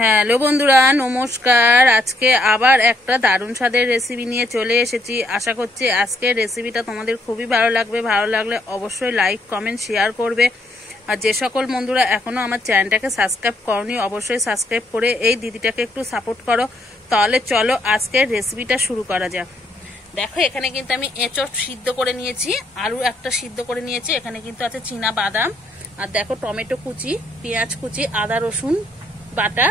Hello বন্ধুরা, নমস্কার। আজকে আবার একটা দারুণ স্বাদের রেসিপি নিয়ে চলে এসেছি। আশা করছি আজকের রেসিপিটা তোমাদের খুবই ভালো লাগবে। ভালো লাগলে অবশ্যই লাইক কমেন্ট শেয়ার করবে। আর যে সকল বন্ধুরা এখনও আমার চ্যানেলটাকে সাবস্ক্রাইব করনি অবশ্যই সাবস্ক্রাইব করে এই দিদিটাকে একটু সাপোর্ট করো। তাহলে চলো আজকের রেসিপিটা শুরু করা যাক। দেখো, এখানে কিন্তু আমি এঁচড় সিদ্ধ করে নিয়েছি, আলু একটা সিদ্ধ করে নিয়েছি, এখানে কিন্তু আছে চীনা বাদাম, আর দেখো টমেটো কুচি, পেঁয়াজ কুচি, আদা রসুন বাটা,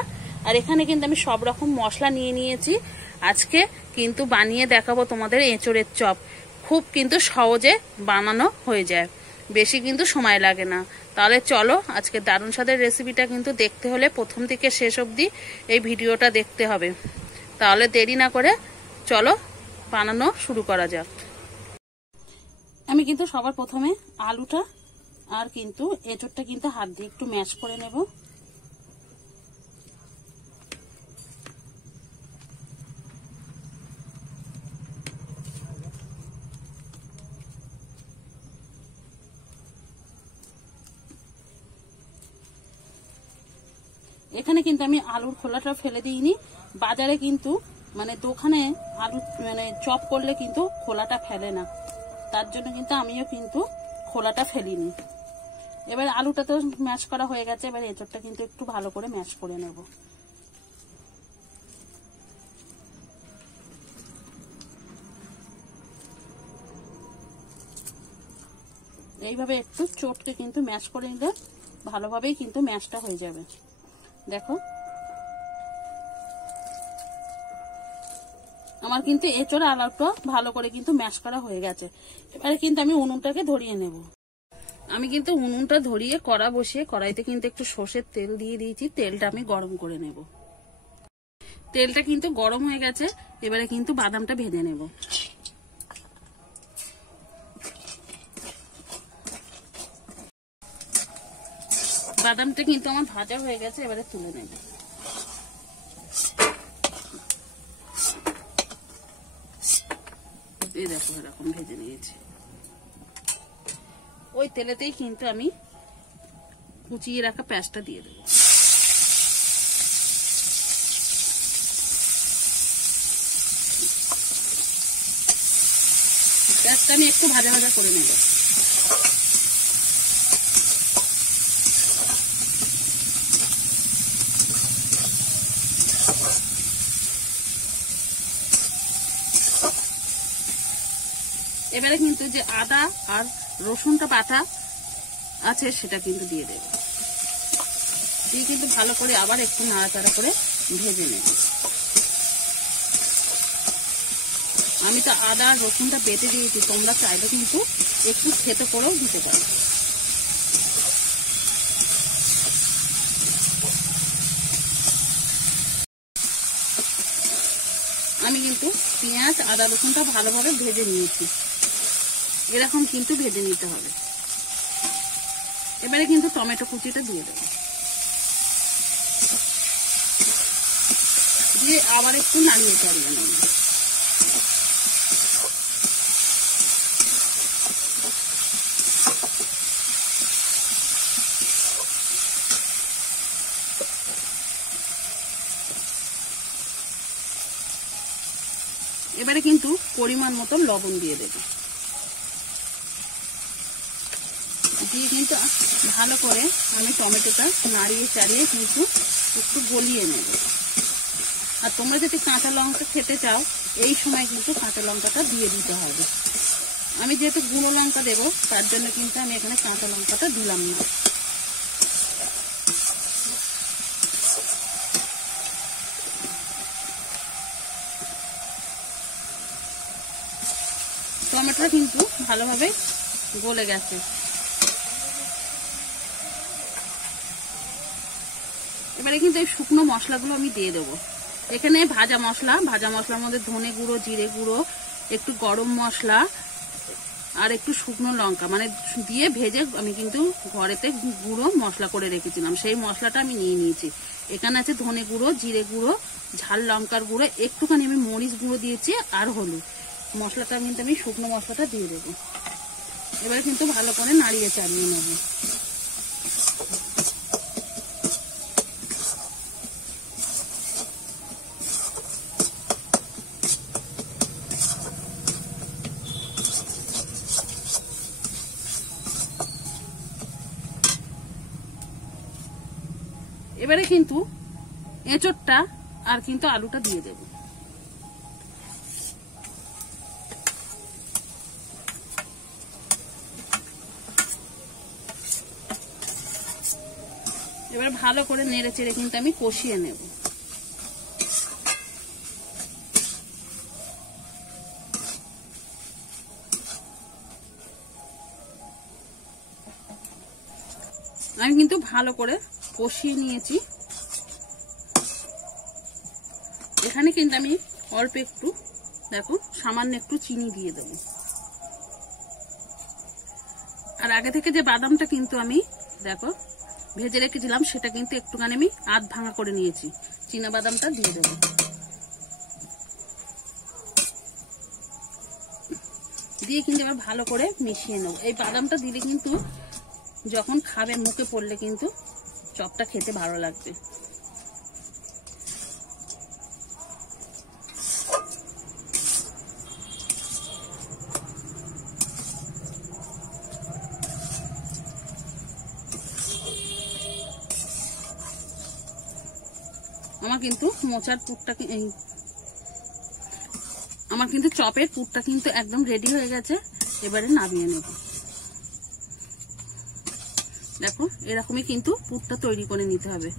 আর এখানে কিন্তু আমি সব রকম মশলা নিয়ে নিয়েছি। আজকে কিন্তু বানিয়ে দেখাবো তোমাদের এঁচড়ের চপ। খুব কিন্তু সহজে বানানো হয়ে যায়, বেশি কিন্তু সময় লাগে না। তাহলে চলো আজকে দারুণ স্বাদের রেসিপিটা কিন্তু দেখতে হলে প্রথম থেকে শেষ অবধি এই ভিডিওটা দেখতে হবে। তাহলে দেরি না করে চলো বানানো শুরু করা যাক। আমি কিন্তু সবার প্রথমে আলুটা আর কিন্তু এঁচড়টা কিন্তু হাত দিয়ে একটু ম্যাশ করে নেব। এখানে কিন্তু আমি আলুর খোলাটা ফেলে দিইনি। বাজারে কিন্তু দোকানে আলু চপ করলে কিন্তু খোলাটা ফেলে না, তার জন্য কিন্তু আমিও কিন্তু খোলাটা ফেলিনি। এবার আলুটা তো ম্যাশ করা হয়ে গেছে, এবার এঁচড়টা কিন্তু একটু ভালো করে ম্যাশ করে নেব। এইভাবে একটু চটকে কিন্তু ম্যাশ করে নিলে ভালোভাবেই কিন্তু ম্যাশটা হয়ে যাবে। দেখো আমার কিন্তু এঁচড় আলুটা ভালো করে কিন্তু ম্যাশ করা হয়ে গেছে। এবারে কিন্তু আমি উনুনটাকে ধরিয়ে নেব। আমি কিন্তু উনুনটা ধরিয়ে কড়া বসিয়ে কড়াইতে কিন্তু একটু সর্ষের তেল দিয়ে দিয়েছি। তেলটা আমি গরম করে নেব। তেলটা কিন্তু গরম হয়ে গেছে, এবারে কিন্তু বাদামটা ভেজে নেব। বাদামটা কিন্তু আমার ভাজা হয়ে গেছে, এবারে তুলে নেব। এই দেখো এরকম ভেজে নিয়েছি। ওই তেলেতেই কিন্তু আমি কুচিয়ে রাখা পেঁয়াজটা দিয়ে দেবো। পেঁয়াজটা আমি একটু ভাজা ভাজা করে নেব। এবারে কিন্তু যে আদা আর রসুনটা বাটা আছে সেটা কিন্তু দিয়ে দেব। দিয়ে কিন্তু ভালো করে আবার একটু নাড়াচাড়া করে ভেজে নেব। আমি তো আদা আর রসুনটা বেটে দিয়েছি, তোমরা চাইলে কিন্তু একটু থেতো করেও দিতে পারো। আমি কিন্তু পেঁয়াজ আদা রসুনটা ভালোভাবে ভেজে নিয়েছি, এরকম কিন্তু ভেজে নিতে হবে। এবারে কিন্তু টমেটো কুচিটা দিয়ে দেব, দিয়ে আবার একটু নাড়িয়ে চাড়িয়ে নেব। এবারে কিন্তু পরিমাণ মতো লবণ দিয়ে দেব, দিয়ে কিন্তু ভালো করে আমি টমেটোটা নাড়িয়ে চাড়িয়ে কিন্তু একটু গলিয়ে নেব। আর তোমরা যদি কাঁচা লঙ্কা খেতে চাও এই সময় কিন্তু কাঁচা লঙ্কাটা দিয়ে দিতে হবে। আমি যেহেতু গুঁড়ো লঙ্কা দেবো তার জন্য কিন্তু আমি এখানে কাঁচা লঙ্কাটা দিলাম না। টমেটোটা কিন্তু ভালোভাবে গলে গেছে। এবারে কিন্তু এই শুকনো মশলাগুলো আমি দিয়ে দেবো। এখানে ভাজা মশলার মধ্যে ধনে গুঁড়ো, জিরে গুঁড়ো, একটু গরম মশলা আর একটু শুকনো লঙ্কা দিয়ে ভেজে আমি কিন্তু ঘরেতে গুঁড়ো মশলা করে রেখেছিলাম, সেই মশলাটা আমি নিয়ে নিয়েছি। এখানে আছে ধনে গুঁড়ো, জিরে গুঁড়ো, ঝাল লঙ্কার গুঁড়ো, একটুখানি আমি মরিচ গুঁড়ো দিয়েছি আর হলুদ। মশলাটা কিন্তু আমি শুকনো মশলাটা দিয়ে দেবো। এবার কিন্তু ভালো করে নাড়িয়ে চাড়িয়ে নেব। এবারে কিন্তু এঁচোড়টা আর কিন্তু আলুটা দিয়ে দেব। এবার ভালো করে নেড়ে চেড়ে কিন্তু আমি কষিয়ে নেব। আমি কিন্তু ভালো করে কষিয়ে নিয়েছি। এখানে কিন্তু আমি অল্প একটু দেখো সামান্য একটু চিনি দিয়ে দেব। আর আগে থেকে যে বাদামটা কিন্তু আমি দেখো ভেজে রেখেছিলাম সেটা কিন্তু একটুখানি আমি আধ ভাঙা করে নিয়েছি, চীনা বাদামটা দিয়ে দেব। দিয়ে কিন্তু এবার ভালো করে মিশিয়ে নেব। এই বাদামটা দিলে কিন্তু যখন খাবে মুখে পড়লে কিন্তু চপটা খেতে ভালো লাগবে। আমার কিন্তু মোচার পুরটা আমার কিন্তু চপের পুরটা কিন্তু একদম রেডি হয়ে গেছে। এবারে নামিয়ে নেব। দেখো এরকমই কিন্তু পুরটা তৈরি করে নিতে হবে।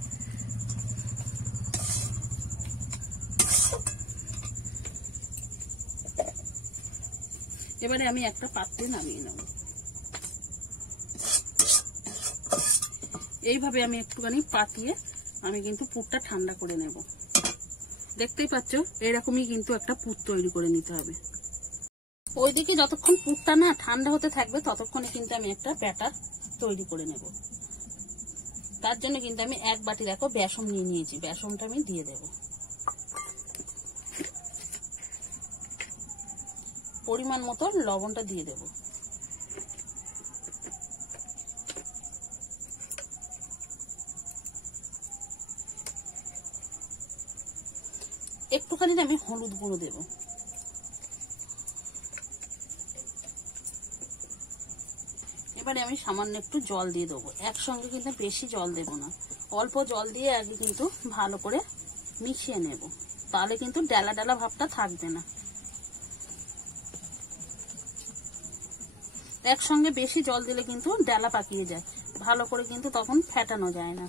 এবারে আমি একটা পাত্রে নামিয়ে নেব। এইভাবে আমি একটুখানি পাতিয়ে আমি কিন্তু পুরটা ঠান্ডা করে নেব। দেখতেই পাচ্ছ এরকমই কিন্তু একটা পুর তৈরি করে নিতে হবে। ওইদিকে যতক্ষণ পুরটা না ঠান্ডা হতে থাকবে ততক্ষণে কিন্তু আমি একটা ব্যাটার তৈরি করে নেব। তার জন্য কিন্তু আমি এক বাটি দেখো বেসন নিয়ে নিয়েছি, বেসনটা আমি দিয়ে দেব। পরিমাণ মতো লবণটা দিয়ে দেব। একটুখানি আমি হলুদ গুঁড়ো দেব। এবারে আমি সামান্য একটু জল দিয়ে দেবো। একসঙ্গে কিন্তু বেশি জল দেব না, অল্প জল দিয়ে আগে কিন্তু ভালো করে মিশিয়ে নেব, তাহলে কিন্তু ডালা ডালা ভাবটা থাকবে না। একসঙ্গে বেশি জল দিলে কিন্তু ডালা পাকিয়ে যায়, ভালো করে কিন্তু তখন ফেটানো যায় না।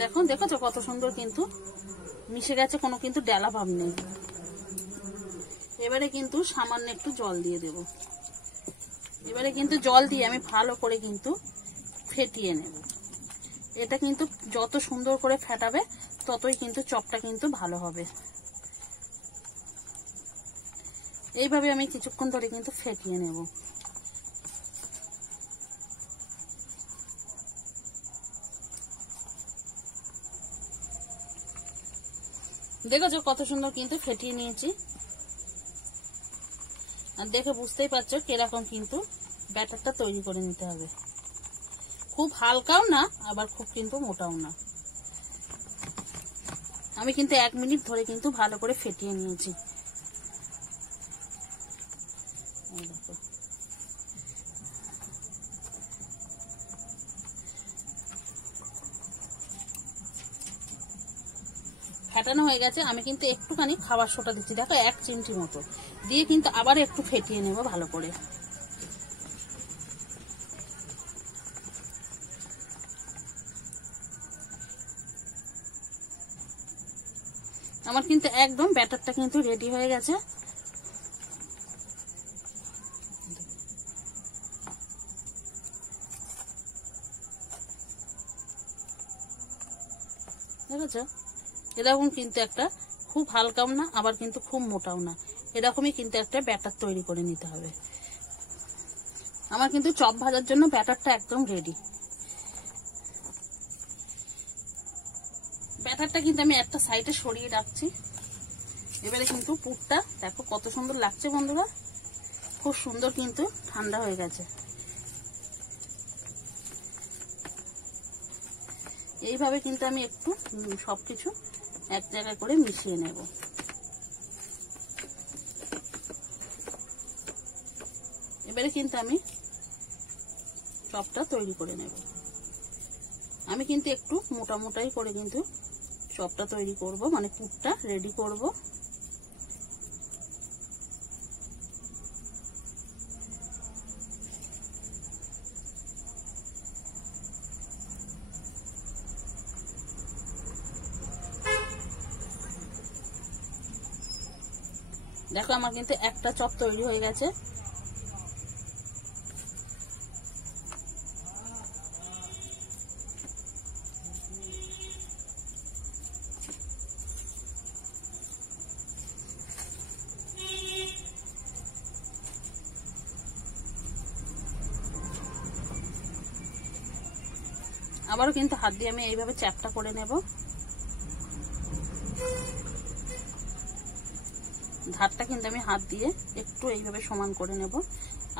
দেখো দেখেছো কত সুন্দর কিন্তু মিশে গেছে, কোনো কিন্তু ডালা ভাব নেই। এবারে কিন্তু সামান্য একটু জল দিয়ে দেব। এবারে কিন্তু জল দিয়ে আমি ভালো করে কিন্তু ফেটিয়ে নেব। এটা কিন্তু যত সুন্দর করে ফেটাবে ততই কিন্তু চপটা কিন্তু ভালো হবে। এইভাবে আমি কিছুক্ষণ ধরে কিন্তু ফেটিয়ে নেব। দেখেছো কত সুন্দর কিন্তু ফেটিয়ে নিয়েছি। আর দেখে বুঝতেই পারছো কিরকম কিন্তু ব্যাটারটা তৈরি করে নিতে হবে। খুব হালকাও না আবার খুব কিন্তু মোটাও না। আমি কিন্তু 1 মিনিট ধরে কিন্তু ভালো করে ফেটিয়ে নিয়েছি। দেখো ফেটানো হয়ে গেছে। আমি কিন্তু একটুখানি খাবার সোডা দিচ্ছি, দেখো 1 চিমটি মতো দিয়ে কিন্তু আবার একটু ফেটিয়ে নেব ভালো করে। আমার কিন্তু একদম ব্যাটারটা কিন্তু রেডি হয়ে গেছে। দেখেছো এরকম কিন্তু একটা খুব হালকাও না আবার কিন্তু খুব মোটাও না, এরকমই কিন্তু একটা ব্যাটার তৈরি করে নিতে হবে। আমার কিন্তু চপ ভাজার জন্য ব্যাটারটা একদম রেডি। ব্যাটারটা কিন্তু আমি একটা সাইডে সরিয়ে রাখছি। এবারে কিন্তু পুরটা দেখো কত সুন্দর লাগছে বন্ধুরা, খুব সুন্দর কিন্তু ঠান্ডা হয়ে গেছে। এইভাবে কিন্তু আমি একটু সবকিছু এক জায়গায় করে মিশিয়ে নেব। এবারে কিন্তু আমি চপটা তৈরি করে নেব। আমি কিন্তু একটু মোটা মোটাই করে কিন্তু চপটা তৈরি করব, মানে পুরটা রেডি করব। দেখো আমার কিন্তু একটা চপ তৈরি হয়ে গেছে। আবারও কিন্তু হাত দিয়ে আমি এইভাবে চ্যাপটা করে নেব। ধারটা কিন্তু আমি হাত দিয়ে একটু এইভাবে সমান করে নেব।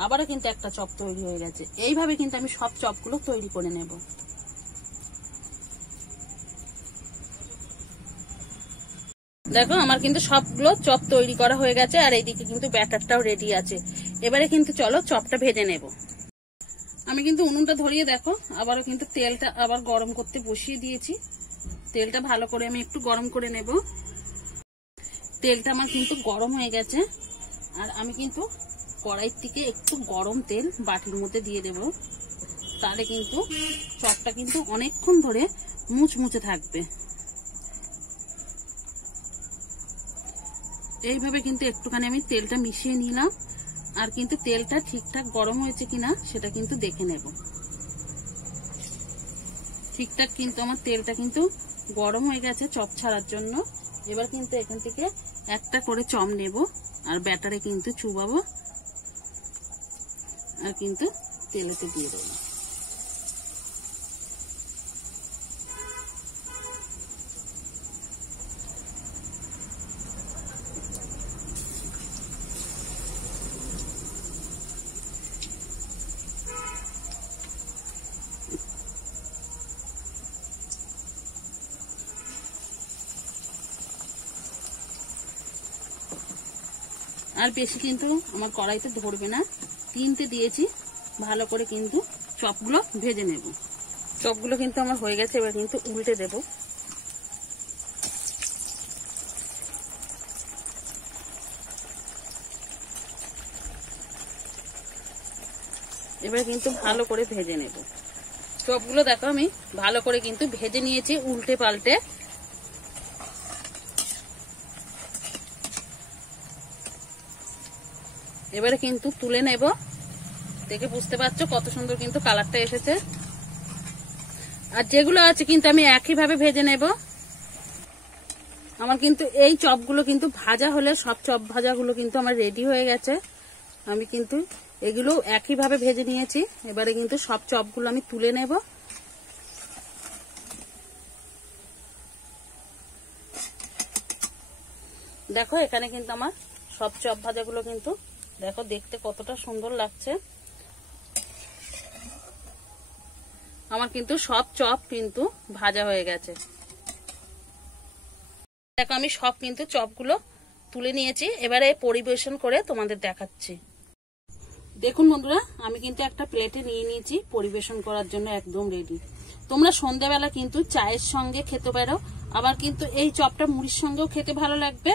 আবারও কিন্তু একটা চপ তৈরি হয়ে গেছে। এইভাবে কিন্তু আমি সব চপগুলো তৈরি করে নেব। দেখো আমার কিন্তু সবগুলো চপ তৈরি করা হয়ে গেছে, আর এইদিকে কিন্তু ব্যাটারটাও রেডি আছে। এবারে কিন্তু চলো চপটা ভেজে নেব। আমি কিন্তু উনুনটা ধরিয়ে দেখো আবারও কিন্তু তেলটা আবার গরম করতে বসিয়ে দিয়েছি। তেলটা ভালো করে আমি একটু গরম করে নেব। তেলটা আমার কিন্তু গরম হয়ে গেছে, আর আমি কিন্তু কড়াই থেকে একটু গরম তেল বাটির মধ্যে দিয়ে দেব। তাহলে কিন্তু চপটা কিন্তু অনেকক্ষণ ধরে মুচমুচে থাকবে। এইভাবে কিন্তু একটুখানি আমি তেলটা মিশিয়ে নিলাম, আর কিন্তু তেলটা ঠিকঠাক গরম হয়েছে কিনা সেটা কিন্তু দেখে নেব। ঠিকঠাক কিন্তু আমার তেলটা কিন্তু গরম হয়ে গেছে চপ ছাড়ার জন্য। এবার কিন্তু এখান থেকে একটা করে চপ নেব, আর ব্যাটারে কিন্তু চুবাবো, আর কিন্তু তেলেতে দিয়ে দেবো। আর বেশি কিন্তু আমার কড়াইতে ধরবে না, 3টে দিয়েছি। ভালো করে কিন্তু চপগুলো ভেজে নেব। চপগুলো কিন্তু আমার হয়ে গেছে, এবার কিন্তু উল্টে দেব। এবার কিন্তু ভালো করে ভেজে নেব। চপগুলো দেখো আমি ভালো করে কিন্তু ভেজে নিয়েছি উল্টে পাল্টে। এবারে কিন্তু তুলে নেব। দেখে বুঝতে পারছো কত সুন্দর কিন্তু কালারটা এসেছে। আর যেগুলো আছে কিন্তু আমি একইভাবে ভেজে নেব। আমার কিন্তু এই চপগুলো কিন্তু ভাজা হলে সব চপ ভাজাগুলো কিন্তু আমার রেডি হয়ে গেছে। আমি কিন্তু এগুলো একইভাবে ভেজে নিয়েছি। এবারে কিন্তু সব চপগুলো আমি তুলে নেব। দেখো এখানে কিন্তু আমার সব চপ ভাজাগুলো কিন্তু দেখো দেখতে কতটা সুন্দর লাগছে। আমার কিন্তু সব চপ কিন্তু ভাজা হয়ে গেছে। দেখো আমি সব কিন্তু চপগুলো তুলে নিয়েছি। এবারে পরিবেশন করে তোমাদের দেখাচ্ছি। দেখুন বন্ধুরা, আমি কিন্তু একটা প্লেটে নিয়ে নিয়েছি পরিবেশন করার জন্য, একদম রেডি। তোমরা সন্ধ্যাবেলা কিন্তু চায়ের সঙ্গে খেতে পারো, আবার কিন্তু এই চপটা মুড়ির সঙ্গেও খেতে ভালো লাগবে,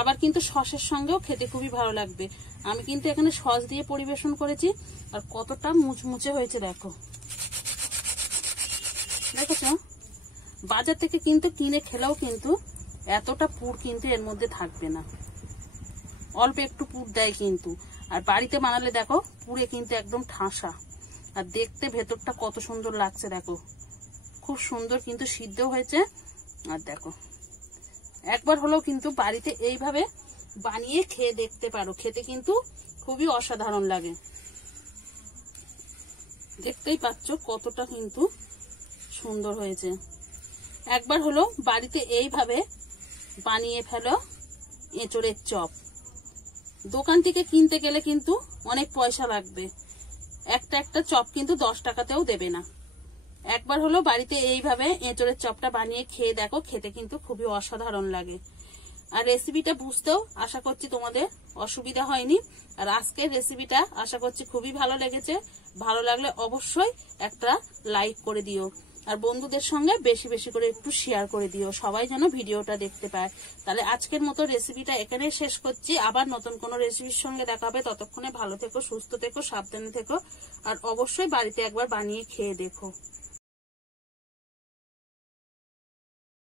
আবার কিন্তু সসের সঙ্গেও খেতে খুবই ভালো লাগবে। আমি কিন্তু এখানে সস দিয়ে পরিবেশন করেছি, আর কতটা মুচমুচে হয়েছে দেখো। দেখেছো, বাজার থেকে কিন্তু কিনে খেলেও কিন্তু এতটা পুর কিন্তু এর মধ্যে থাকবে না, অল্প একটু পুর দেয় কিন্তু। আর বাড়িতে বানালে দেখো পুরে কিন্তু একদম ঠাসা, আর দেখতে ভেতরটা কত সুন্দর লাগছে দেখো, খুব সুন্দর কিন্তু সিদ্ধ হয়েছে। আর দেখো একবার হলেও কিন্তু বাড়িতে এইভাবে বানিয়ে খেয়ে দেখতে পারো, খেতে কিন্তু খুবই অসাধারণ লাগে। দেখতেই পাচ্ছ কতটা কিন্তু সুন্দর হয়েছে। একবার হলো বাড়িতে এইভাবে বানিয়ে ফেলো এঁচোড়ের চপ। দোকান থেকে কিনতে গেলে কিন্তু অনেক পয়সা লাগবে, একটা একটা চপ কিন্তু 10 টাকাতেও দেবে না। একবার হলো বাড়িতে এইভাবে এঁচোড়ের চপটা বানিয়ে খেয়ে দেখো, খেতে কিন্তু খুবই অসাধারণ লাগে। আর রেসিপিটা বুঝতেও আশা করছি তোমাদের অসুবিধা হয়নি। আর আজকের রেসিপিটা আশা করছি খুবই ভালো লেগেছে। ভালো লাগলে অবশ্যই একটা লাইক করে দিও। আর বন্ধুদের সঙ্গে বেশি বেশি করে একটু শেয়ার করে দিও, সবাই যেন ভিডিওটা দেখতে পায়। তাহলে আজকের মতো রেসিপিটা এখানে শেষ করছি, আবার নতুন কোনো রেসিপির সঙ্গে দেখা হবে। ততক্ষণে ভালো থেকো, সুস্থ থেকো, সাবধানে থেকো, আর অবশ্যই বাড়িতে একবার বানিয়ে খেয়ে দেখো।